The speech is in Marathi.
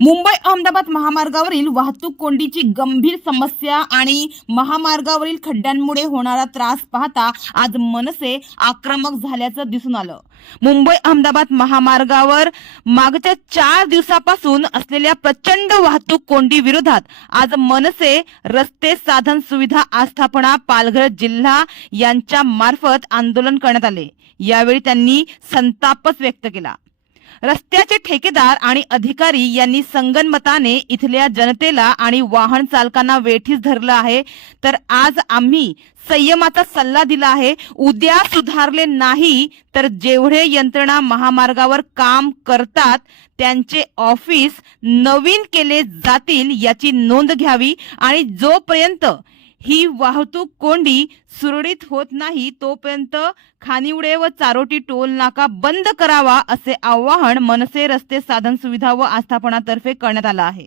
मुंबई अहमदाबाद महामार्गावरील वाहतूक कोंडीची गंभीर समस्या आणि महामार्गावरील खड्ड्यांमुळे होणारा त्रास पाहता आज मनसे आक्रमक झाल्याचं दिसून आलं. मुंबई अहमदाबाद महामार्गावर मागच्या चार दिवसापासून असलेल्या प्रचंड वाहतूक कोंडी विरोधात आज मनसे रस्ते साधन सुविधा आस्थापना पालघर जिल्हा यांच्या मार्फत आंदोलन करण्यात आले. यावेळी त्यांनी संतापच व्यक्त केला. रस्त्याचे ठेकेदार आणि अधिकारी यांनी संगनमताने इथल्या जनतेला आणि वाहन चालकांना वेठीस धरलं आहे. तर आज आम्ही संयमाचा सल्ला दिला आहे. उद्या सुधारले नाही तर जेवढे यंत्रणा महामार्गावर काम करतात त्यांचे ऑफिस नवीन केले जातील याची नोंद घ्यावी आणि जोपर्यंत ही वाहतूक कोंडी सुरळीत होत नाही तोपर्यंत खानिवडे व चारोटी टोल नाका बंद करावा असे आवाहन मनसे रस्ते साधन सुविधा व आस्थापनातर्फे करण्यात आलं आहे.